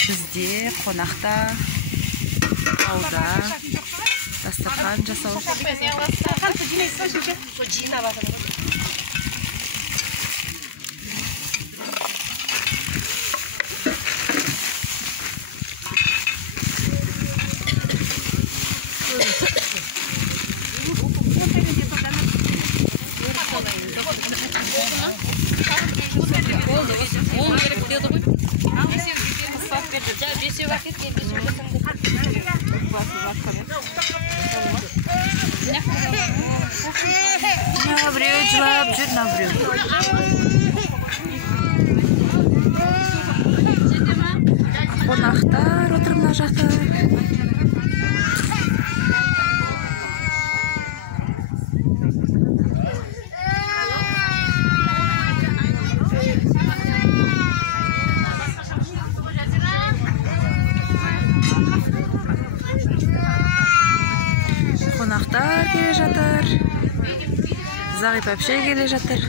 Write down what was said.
Bizde qonaqda taуда dasturxon жасау. Біреу жылап жүр, біреу. Қонақтар отыр мына жақта. Қонақтар келе жатыр. Зағип әпше келе жатыр.